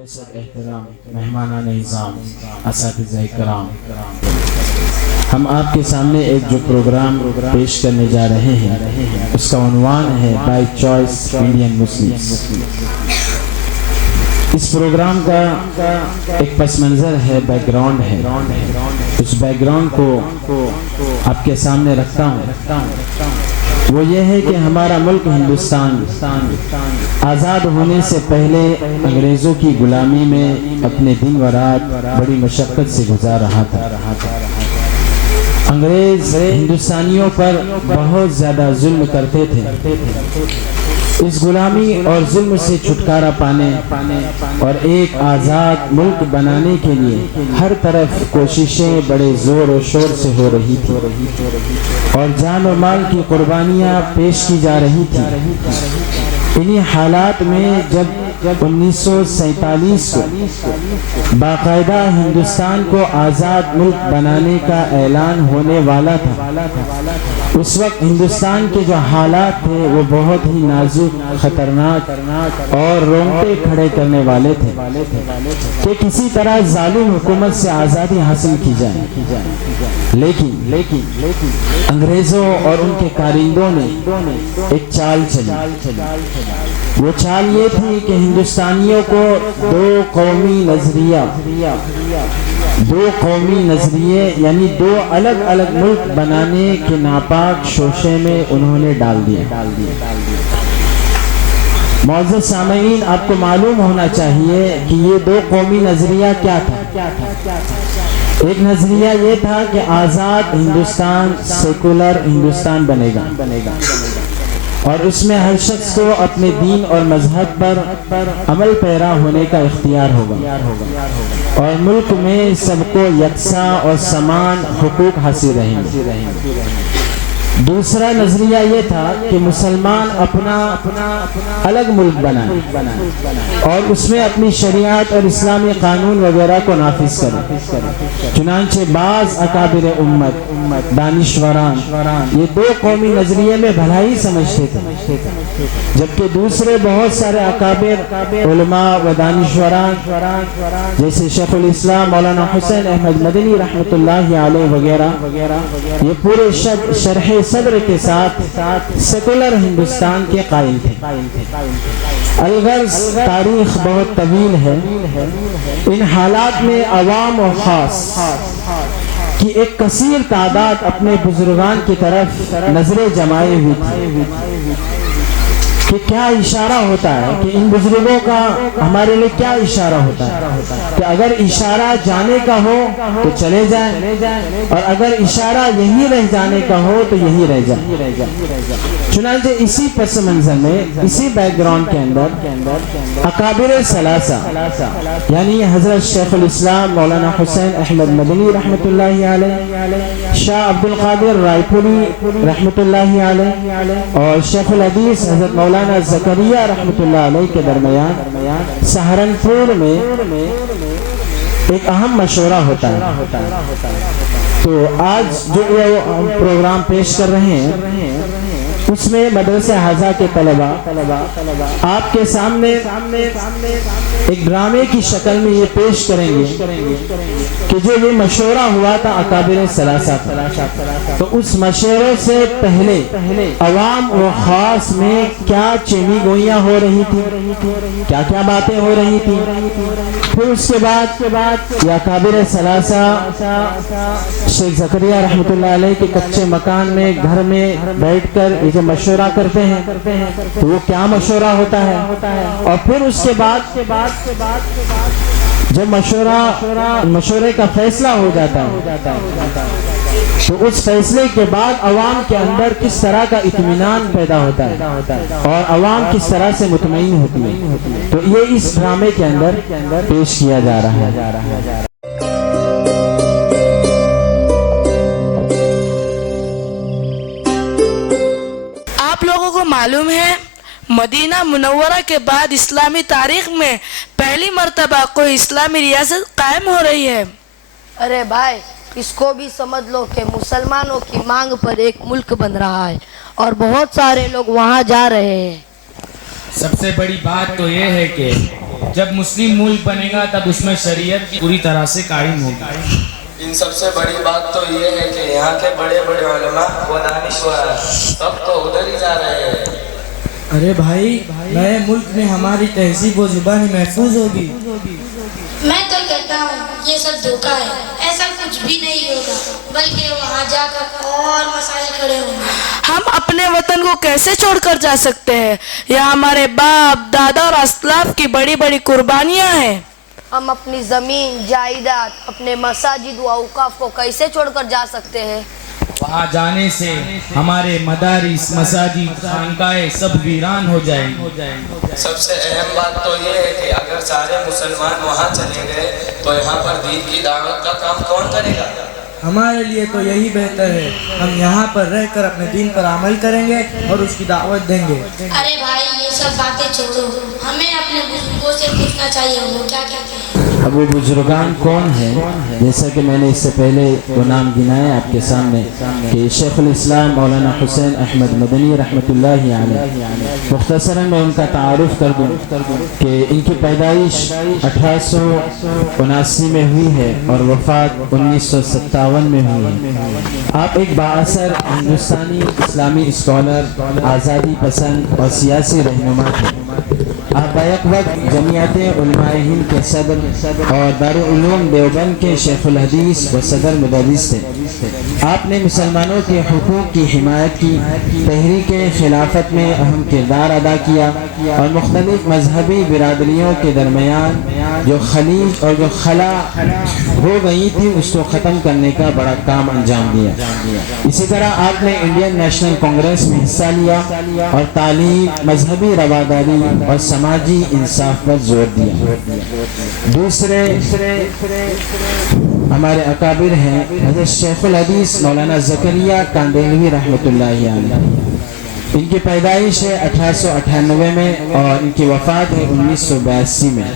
بیشک احترام مہمانان نظام اساتذہ کرام، ہم آپ کے سامنے ایک جو پروگرام پیش کرنے جا رہے ہیں اس کا عنوان ہے بائی چوائس انڈین مسلمز۔ اس پروگرام کا ایک پس منظر ہے، بیک گراؤنڈ ہے، اس بیک گراؤنڈ کو آپ کے سامنے رکھتا ہوں۔ وہ یہ ہے کہ ہمارا ملک ہندوستان آزاد ہونے سے پہلے انگریزوں کی غلامی میں اپنے دن و رات بڑی مشقت سے گزار رہا تھا۔ انگریز ہندوستانیوں پر بہت زیادہ ظلم کرتے تھے۔ اس غلامی اور ظلم سے چھٹکارا پانے اور ایک آزاد ملک بنانے کے لیے ہر طرف کوششیں بڑے زور و شور سے ہو رہی تھی اور جان و مال کی قربانیاں پیش کی جا رہی تھی۔ انہی حالات میں جب 1947 کو باقاعدہ ہندوستان کو آزاد ملک بنانے کا اعلان ہونے والا تھا، اس وقت ہندوستان کے جو حالات تھے وہ بہت ہی نازک، خطرناک اور رونگٹے کھڑے کرنے والے تھے کہ کسی طرح ظالم حکومت سے آزادی حاصل کی جائے۔ لیکن انگریزوں اور ان کے کارندوں نے ایک چال چلی۔ وہ چال یہ تھی کہ ہندوستانیوں کو دو قومی نظریے یعنی دو الگ الگ ملک بنانے کے ناپاک شوشے میں انہوں نے ڈال دیا۔ معزز سامعین، آپ کو معلوم ہونا چاہیے کہ یہ دو قومی نظریہ کیا تھا۔ ایک نظریہ یہ تھا کہ آزاد ہندوستان، سیکولر ہندوستان بنے گا اور اس میں ہر شخص کو اپنے دین اور مذہب پر عمل پیرا ہونے کا اختیار ہوگا اور ملک میں سب کو یکساں اور سمان حقوق حاصل رہیں گے۔ دوسرا نظریہ یہ تھا کہ مسلمان اپنا الگ ملک بنائیں اور اس میں اپنی شریعت اور اسلامی قانون وغیرہ کو نافذ کریں۔ چنانچہ بعض اکابر امت، دانشوران یہ دو قومی نظریے میں بھلائی سمجھتے تھے، جبکہ دوسرے بہت سارے اکابر علماء و دانشوران جیسے شیخ الاسلام مولانا حسین احمد مدنی رحمۃ اللہ علیہ وغیرہ یہ پورے شرح صدر کے ساتھ سیکولر ہندوستان کے قائل تھے۔ الغرض تاریخ بہت طویل ہے۔ ان حالات میں عوام و خاص کی ایک کثیر تعداد اپنے بزرگان کی طرف نظریں جمائے ہوئی تھی کہ کیا اشارہ ہوتا ہے، کہ ان بزرگوں کا ہمارے لیے کیا اشارہ ہوتا ہے کہ اگر اشارہ جانے کا ہو تو چلے جائیں اور اگر اشارہ یہی رہ جانے کا ہو تو یہی رہ جائے۔ چنانچہ اسی پس منظر میں، اسی بیک گراؤنڈ کے اندر اکابر ثلاثہ یعنی حضرت شیخ الاسلام مولانا حسین احمد مدنی رحمۃ اللہ علیہ، شاہ عبد القادر رائے پوری رحمۃ اللہ علیہ اور شیخ الحدیث حضرت مولانا زکریہ رحمۃ اللہ علیہ کے درمیان سہارنپور میں ایک اہم مشورہ ہوتا ہے۔ تو آج جو ہم پروگرام پیش کر رہے ہیں اس میں مدرسہ حاضہ کے طلبہ آپ کے سامنے ایک ڈرامے کی شکل میں یہ پیش کریں گے کہ جو یہ مشورہ ہوا تھا اکابر ثلاثہ کا، تو اس مشورے سے پہلے عوام و خاص میں کیا چینی گوئیاں ہو رہی تھی، کیا کیا باتیں ہو رہی تھی، پھر اس کے بعد یہ اکابر ثلاثہ شیخ زکریا رحمۃ اللہ علیہ کے کچے مکان میں گھر میں بیٹھ کر جو مشورہ کرتے ہیں تو وہ کیا مشورہ ہوتا ہے، اور پھر اس کے بعد جب مشورے کا فیصلہ ہو جاتا ہے تو اس فیصلے کے بعد عوام کے اندر کس طرح کا اطمینان پیدا ہوتا ہے اور عوام کس طرح سے مطمئن ہوتی ہے، تو یہ اس ڈرامے کے اندر پیش کیا جا رہا ہے۔ آپ لوگوں کو معلوم ہے مدینہ منورہ کے بعد اسلامی تاریخ میں پہلی مرتبہ کوئی اسلامی ریاست قائم ہو رہی ہے۔ ارے بھائی، اس کو بھی سمجھ لو کہ مسلمانوں کی مانگ پر ایک ملک بن رہا ہے اور بہت سارے لوگ وہاں جا رہے ہیں۔ سب سے بڑی بات تو یہ ہے کہ جب مسلم ملک بنے گا تب اس میں شریعت پوری طرح سے قائم ہوگی۔ ان سب سے بڑی بات تو یہ ہے کہ یہاں کے بڑے بڑے علماء و دانشور سب تو ادھر ہی جا رہے ہیں۔ ارے بھائی، نئے ملک میں ہماری تہذیب و زبانی محفوظ ہوگی۔ میں تو کہتا ہوں یہ سب دھوکہ ہے، ایسا کچھ بھی نہیں ہوگا، بلکہ وہاں جا کر اور مسائل کھڑے ہوں گے۔ ہم اپنے وطن کو کیسے چھوڑ کر جا سکتے ہیں؟ یہاں ہمارے باپ دادا اور اسلاف کی بڑی بڑی قربانیاں ہیں۔ ہم اپنی زمین جائیداد اپنے مساجد و اوقاف کو کیسے چھوڑ کر جا سکتے ہیں؟ وہاں جانے سے ہمارے مدارس، مساجد، خانقاہیں سب ویران ہو جائیں گے۔ سب سے اہم بات تو یہ ہے کہ اگر سارے مسلمان وہاں چلے گئے تو یہاں پر دین کی دعوت کا کام کون کرے گا؟ ہمارے لیے تو یہی بہتر ہے، ہم یہاں پر رہ کر اپنے دین پر عمل کریں گے اور اس کی دعوت دیں گے۔ ارے بھائی، یہ سب باتیں چھوڑو، ہمیں اپنے بزرگوں سے پوچھنا چاہیے وہ کیا کہتے ہیں۔ اب وہ بزرگان کون ہیں؟ جیسا کہ میں نے اس سے پہلے وہ نام گنائے آپ کے سامنے کہ شیخ الاسلام مولانا حسین احمد مدنی رحمۃ اللہ علیہ۔ مختصراً میں ان کا تعارف کر دوں کہ ان کی پیدائش 1879 میں ہوئی ہے اور وفات 1957 میں ہوئی ہے۔ آپ ایک بااثر ہندوستانی اسلامی اسکالر، آزادی پسند اور سیاسی رہنما تھے۔ آپ بیک وقت جمعیت علماء ہند کے صدر اور دارالعلوم دیوبند کے شیخ الحدیث و صدر مدرس تھے۔ آپ نے مسلمانوں کے حقوق کی حمایت کی، تحریک خلافت میں اہم کردار ادا کیا اور مختلف مذہبی برادریوں کے درمیان جو خلیج اور جو خلا ہو گئی تھی اس کو ختم کرنے کا بڑا کام انجام دیا۔ اسی طرح آپ نے انڈین نیشنل کانگریس میں حصہ لیا اور تعلیم، مذہبی رواداری اور سماجی انصاف پر زور دیا۔ دوسرے ہمارے اکابر ہیں حضرت شیخ الحدیث مولانا زکریا کاندھلوی رحمۃ اللہ علیہ۔ ان کی پیدائش ہے 1898 میں اور ان کی وفات ہے 1982 میں۔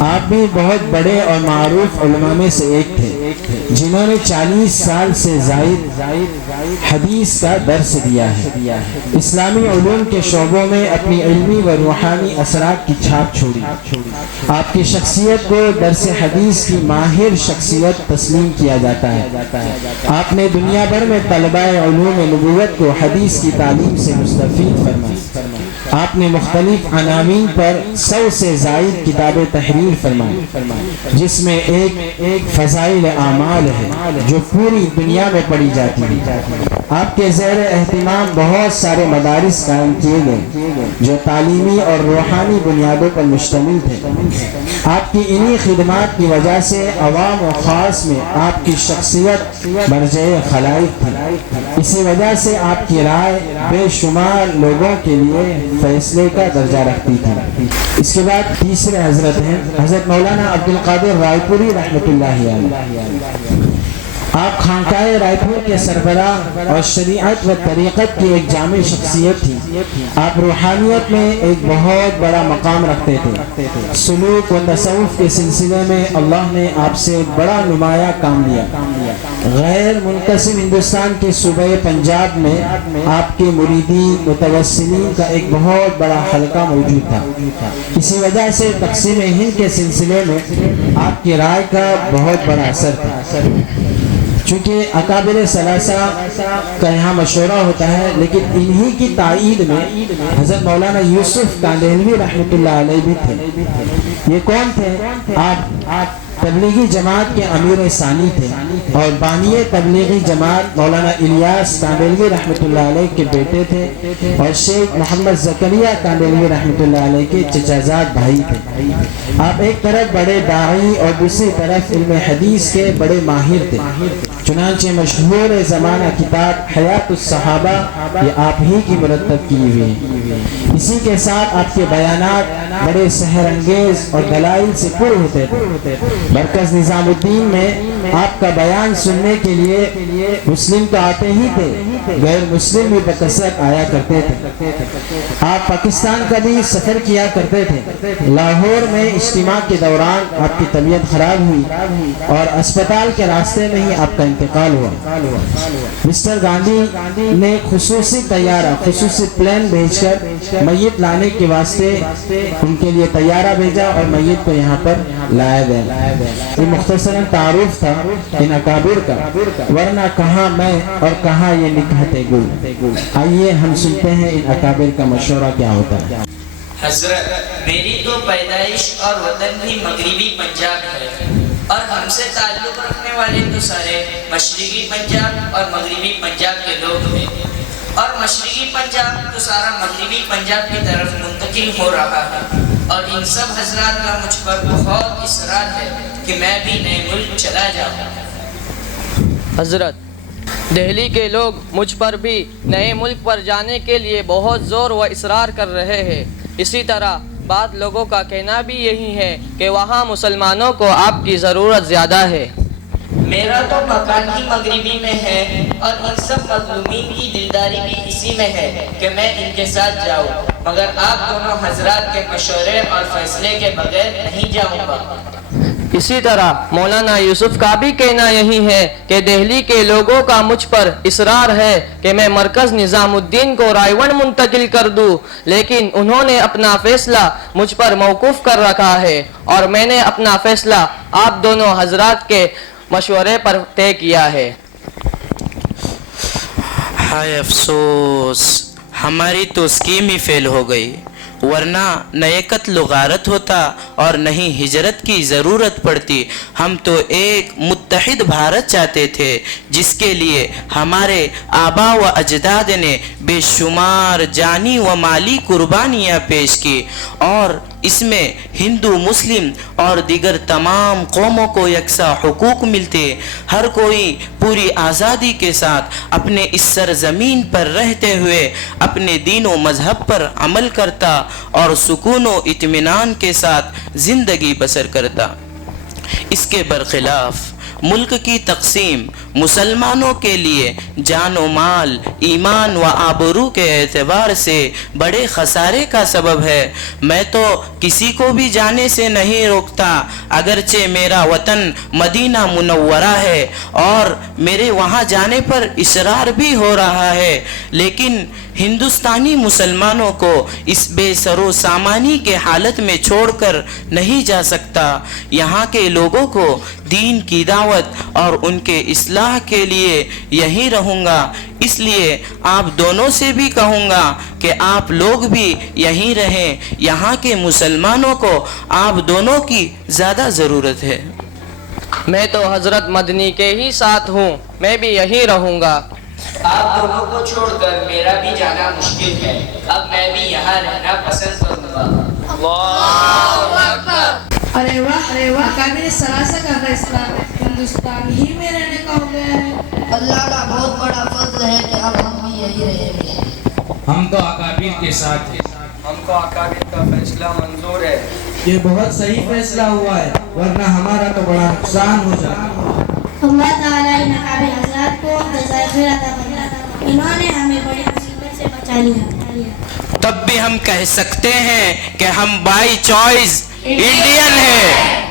آپ بھی بہت بڑے اور معروف علماء میں سے ایک تھے جنہوں نے 40 سال سے زائد حدیث کا درس دیا ہے۔ اسلامی علوم کے شعبوں میں اپنی علمی و روحانی اثرات کی چھاپ چھوڑی۔ آپ کی شخصیت کو درس حدیث کی ماہر شخصیت تسلیم کیا جاتا ہے۔ آپ نے دنیا بھر میں طلباء علوم نبوت کو حدیث کی تعلیم سے مستفید فرمائی۔ آپ نے مختلف عناوین پر 100 سے زائد کتابیں تحریر فرمائی، جس میں ایک فضائل اعمال ہے جو پوری دنیا میں پڑھی جاتی ہے۔ آپ کے زیر اہتمام بہت سارے مدارس قائم کیے گئے جو تعلیمی اور روحانی بنیادوں پر مشتمل تھے۔ آپ کی انہی خدمات کی وجہ سے عوام و خاص میں آپ کی شخصیت مرجع خلائق تھی۔ اسی وجہ سے آپ کی رائے بے شمار لوگوں کے لیے فیصلے کا درجہ رکھتی تھی۔ اس کے بعد تیسرے حضرت ہیں حضرت مولانا عبدالقادر رائے پوری رحمۃ اللہ علیہ۔ آپ خانقاہ رائے پور کے سربراہ اور شریعت و طریقت کی ایک جامع شخصیت تھی۔ آپ روحانیت میں ایک بہت بڑا مقام رکھتے تھے۔ سلوک و تصوف کے سلسلے میں اللہ نے آپ سے بڑا نمایاں کام لیا۔ غیر منقسم ہندوستان کے صوبہ پنجاب میں آپ کے مریدین متوسلین کا ایک بہت بڑا حلقہ موجود تھا۔ اسی وجہ سے تقسیم ہند کے سلسلے میں آپ کی رائے کا بہت بڑا اثر تھا۔ چونکہ اکابر ثلاثہ کا یہاں مشورہ ہوتا ہے، لیکن انہی کی تائید میں حضرت مولانا یوسف کاندھلوی رحمۃ اللہ علیہ بھی تھے۔ یہ کون تھے؟ آپ تبلیغی جماعت کے امیر ثانی تھے اور بانی تبلیغی جماعت مولانا الیاس کاندھلوی رحمۃ اللہ علیہ کے بیٹے تھے اور شیخ محمد زکریا کاندھلوی رحمۃ اللہ علیہ کے چچا زاد بھائی تھے۔ آپ ایک طرف بڑے داعی اور دوسری طرف علم حدیث کے بڑے ماہر تھے۔ چنانچہ مشہور زمانہ کتاب حیات الصحابہ یہ آپ ہی کی مرتب کی ہوئی ہے۔ اسی کے ساتھ آپ کے بیانات بڑے سحر انگیز اور دلائل سے پر ہوتے تھے۔ مرکز نظام الدین میں آپ کا بیان سننے کے لیے مسلم تو آتے ہی تھے، غیر مسلم بھی بکثرت آیا کرتے تھے۔ آپ پاکستان کا بھی سفر کیا کرتے تھے۔ لاہور میں اجتماع کے دوران آپ کی طبیعت خراب ہوئی اور اسپتال کے راستے میں ہی آپ کا انتقال ہوا۔ مسٹر گاندھی نے خصوصی طیارہ، خصوصی پلین بھیج کر میت لانے کے واسطے ان کے لیے طیارہ بھیجا اور میت کو یہاں پر لایا گیا۔ یہ مختصراً تعارف تھا ان اکابر کا، ورنہ کہاں میں اور کہاں یہ نکہت گل۔ آئیے ہم سنتے ہیں ان اکابر کا مشورہ کیا ہوتا ہے۔ حضرت، میری تو پیدائش اور وطن بھی مغربی پنجاب ہے، اور ہم سے تعلق رکھنے والے تو سارے مشرقی پنجاب اور مغربی پنجاب کے لوگ ہیں، اور مشرقی پنجاب تو سارا مغربی پنجاب کی طرف منتقل ہو رہا ہے، اور ان سب حضرات کا مجھ پر بہت اصرار ہے کہ میں بھی نئے ملک چلا جاؤں۔ حضرت، دہلی کے لوگ مجھ پر بھی نئے ملک پر جانے کے لیے بہت زور و اصرار کر رہے ہیں۔ اسی طرح بعض لوگوں کا کہنا بھی یہی ہے کہ وہاں مسلمانوں کو آپ کی ضرورت زیادہ ہے۔ میرا تو مکان ہی مغربی میں ہے، اور ان سب مظلومین کی دلداری بھی اسی میں ہے کہ میں ان کے ساتھ جاؤں، مگر آپ دونوں حضرات کے مشورے اور فیصلے کے بغیر نہیں جاؤں گا۔ اسی طرح مولانا یوسف کا بھی کہنا یہی ہے کہ دہلی کے لوگوں کا مجھ پر اصرار ہے کہ میں مرکز نظام الدین کو رائے گنج منتقل کر دوں، لیکن انہوں نے اپنا فیصلہ مجھ پر موقوف کر رکھا ہے، اور میں نے اپنا فیصلہ آپ دونوں حضرات کے مشورے پر طے کیا ہے۔ ہائے افسوس، ہماری تو اسکیم ہی فیل ہو گئی، ورنہ نہ یہ قتل و غارت ہوتا اور نہ ہی ہجرت کی ضرورت پڑتی۔ ہم تو ایک متحد بھارت چاہتے تھے جس کے لیے ہمارے آبا و اجداد نے بے شمار جانی و مالی قربانیاں پیش کی، اور اس میں ہندو، مسلم اور دیگر تمام قوموں کو یکساں حقوق ملتے، ہر کوئی پوری آزادی کے ساتھ اپنے اس سرزمین پر رہتے ہوئے اپنے دین و مذہب پر عمل کرتا اور سکون و اطمینان کے ساتھ زندگی بسر کرتا۔ اس کے برخلاف ملک کی تقسیم مسلمانوں کے لیے جان و مال، ایمان و آبرو کے اعتبار سے بڑے خسارے کا سبب ہے۔ میں تو کسی کو بھی جانے سے نہیں روکتا، اگرچہ میرا وطن مدینہ منورہ ہے اور میرے وہاں جانے پر اصرار بھی ہو رہا ہے، لیکن ہندوستانی مسلمانوں کو اس بے سر و سامانی کے حالت میں چھوڑ کر نہیں جا سکتا۔ یہاں کے لوگوں کو دین کی دعوت اور ان کے اصلاح کے لیے یہیں رہوں گا، اس لیے آپ دونوں سے بھی کہوں گا کہ آپ لوگ بھی یہیں رہیں۔ یہاں کے مسلمانوں کو آپ دونوں کی زیادہ ضرورت ہے۔ میں تو حضرت مدنی کے ہی ساتھ ہوں، میں بھی یہیں رہوں گا۔ آپ دونوں کو چھوڑ کر میرا بھی جانا مشکل ہے، اب میں بھی یہاں رہنا پسند کروں گا۔ ارے واہ، اکابر سلاسہ کا فیصلہ ہندوستان ہی میں رہنے کا ہو گیا ہے۔ اللہ کا بہت بڑا فضل ہے کہ اب ہم بھی یہی رہیں گے۔ ہم تو اکابر کے ساتھ ہیں، ہم کو اکابر کا فیصلہ منظور ہے۔ یہ بہت صحیح فیصلہ ہوا ہے، ورنہ ہمارا تو بڑا نقصان ہو جاتا۔ اللہ تعالیٰ ان اکابر حضرات کو جزائے خیر عطا فرمائے، انہوں نے ہمیں بڑی مصیبت سے بچا لیا۔ تب بھی ہم کہہ سکتے ہیں کہ ہم بائی چوائس انڈین ہیں۔